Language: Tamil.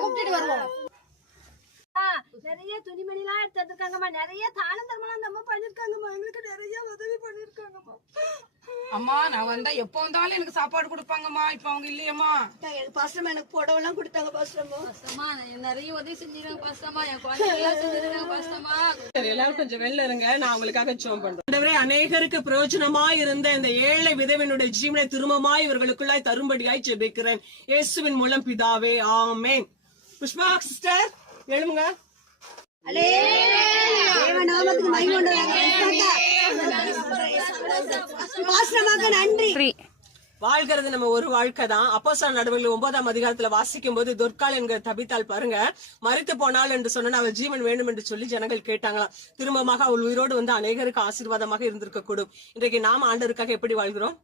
கூப்பிட்டு வருவோம். நிறைய துணிமணி எல்லாம் எடுத்து வந்திருக்காங்கம்மா. நிறைய தான தர்மம் அந்த அம்மா பண்ணிருக்காங்கம்மா. எங்களுக்கு நிறைய உதவி பண்ணிருக்காங்கம்மா. அம்மா நான் வந்தா எப்ப வந்தாலும் எனக்கு சாப்பாடு கொடுப்பாங்கம்மா. இப்ப அவங்க இல்லையம்மா. பாஸ்டர்மா எனக்கு புடவை எல்லாம் கொடுத்தாங்க. பாஸ்டர்மா நிறைய உதவி செஞ்சிருக்காங்க. பாஸ்டர்மா என் குழந்தைங்க செஞ்சிருக்காங்க. பாஸ்டர்மா எல்லாரும் கொஞ்சம் வெளில இருங்க, நான் உங்களுக்காக ஜெபம் பண்றேன். அநேகருக்கு பிரயோஜனமாய் இருந்த இந்த ஏழை விதவினுடைய ஜீவனை திரும்பமாய் இவர்களுக்குள்ளாய் தரும்படியாய் ஜெபிக்கிறேன் இயேசுவின் மூலம் பிதாவே, ஆமென். புஷ்பா சிஸ்டர் எழுமுங்க. நன்றி. வாழ்கிறது நம்ம ஒரு வாழ்க்கை தான். அப்போஸ்தலர் நடவடிக்கைகள் 9ஆம் அதிகாரத்துல வாசிக்கும் போது தொற்கால் என்கிற தபித்தாள் பாருங்க, மரித்து போனாள் என்று சொன்னா அவள் ஜீவன் வேண்டும் என்று சொல்லி ஜனங்கள் கேட்டாங்களாம். திரும்பமாக அவள் உயிரோடு வந்து அநேகருக்கு ஆசீர்வாதமாக இருந்திருக்க கூடும். இன்றைக்கு நாம் ஆண்டவருக்காக எப்படி வாழ்கிறோம்?